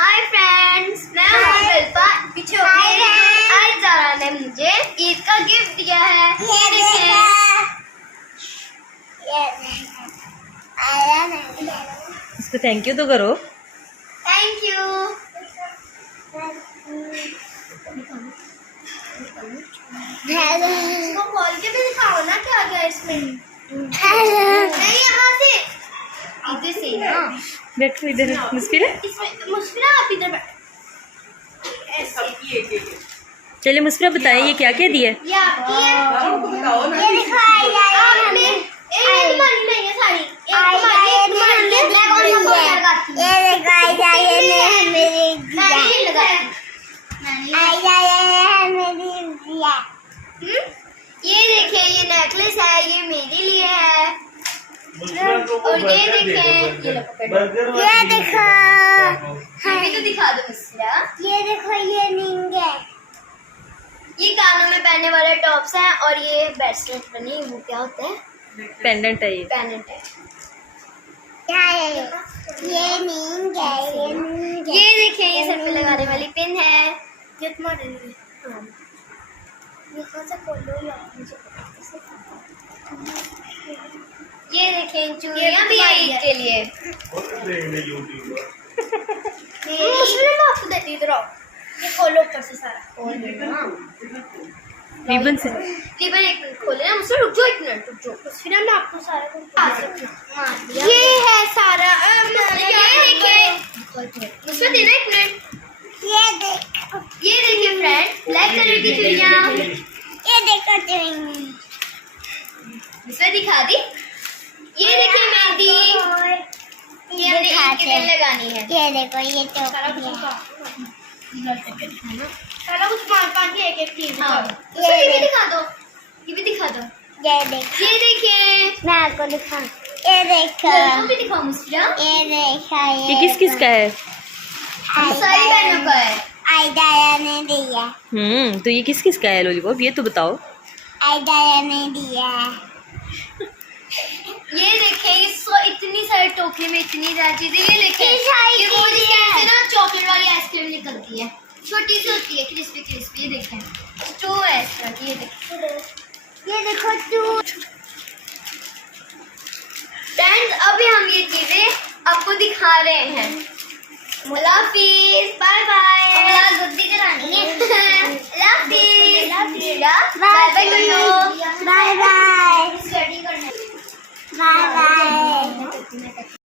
Hi friends, मैं हूँ शिल्पा। पीछे आज ज़ारा ने मुझे ईद का गिफ्ट दिया है। ये देखिए। इसको थैंक यू तो करो। Thank you. इसको खोल के भी दिखाओ ना क्या क्या इसमें। नहीं, यहाँ से इधर से ना। बैठो इधर मुस्कुरा। इसमें मुस्कुरा, आप इधर बैठ। चलिए मुस्कुरा बताइए ये क्या क्या दिया? ये आपकी है। ये दिखाई आपने एक तुम्हारी नहीं है सारी। एक तुम्हारी है। मैं कौन सा कलर लगाती हूं? ये दिखाई जाए मैं मेरी मैंने लगाई। ये देखिए, ये नेकलेस है, ये मेरे लिए है। और ये देखें, ये देखो, हमें तो दिखा दो मुस्कुरा। ये देखो, ये रिंग है। ये कानों में पहनने वाले टॉप्स हैं और ये ब्रेसलेट बनी, वो क्या होता है? पेंडेंट है ये। पेंडेंट है। ये रिंग है, ये देखिए, ये सर पे लगाने वाली पिन है। ये तुम्हारे लिए। हाँ। ये कौन सा खोलो यार, मुझे ये देखें, चूड़ियां भी है ईद के लिए। मुस्लिम मैं आपको देती इधर आओ। ये खोलो ऊपर से सारा खोल देना। रिबन से रिबन एक मिनट खोले ना मुझसे। रुक जाओ एक मिनट, रुक जाओ। फिर मैं आपको सारा ये है सारा। ये देखिए मुझसे देना एक मिनट। ये देखिए फ्रेंड, ब्लैक कलर की चूड़ियां। ये देखो मुझसे दिखा दी। ये देखिए मेहंदी, ये हमने ईद के दिन लगानी है। ये देखो, ये तो सारा कुछ पाँच एक एक चीज। हाँ, ये भी दिखा दो, ये भी दिखा दो। ये देखिए, मैं आपको दिखा। ये देखो, ये भी दिखाओ मुस्कुरा। ये देखा, ये किस किस का है? सारी बहनों का है। आयदाया ने दिया। तो ये किस किस का है लॉलीपॉप, ये तो बताओ। आयदाया ने दिया। ये देखिए, इतनी सारी टोकरी में इतनी सारी चीजें। ये देखिए, ये वो जिससे ना चॉकलेट वाली आइसक्रीम निकलती है, छोटी सी होती है, क्रिस्पी क्रिस्पी। ये देखें, स्टू है इस तरह की। ये देखो स्टू। फ्रेंड्स, अभी हम ये चीजें आपको दिखा रहे हैं। अल्लाह हाफिज़, बाय बाय। गुड्डी करानी है। अल्लाह हाफिज़, bye bye. Bye bye. Bye bye.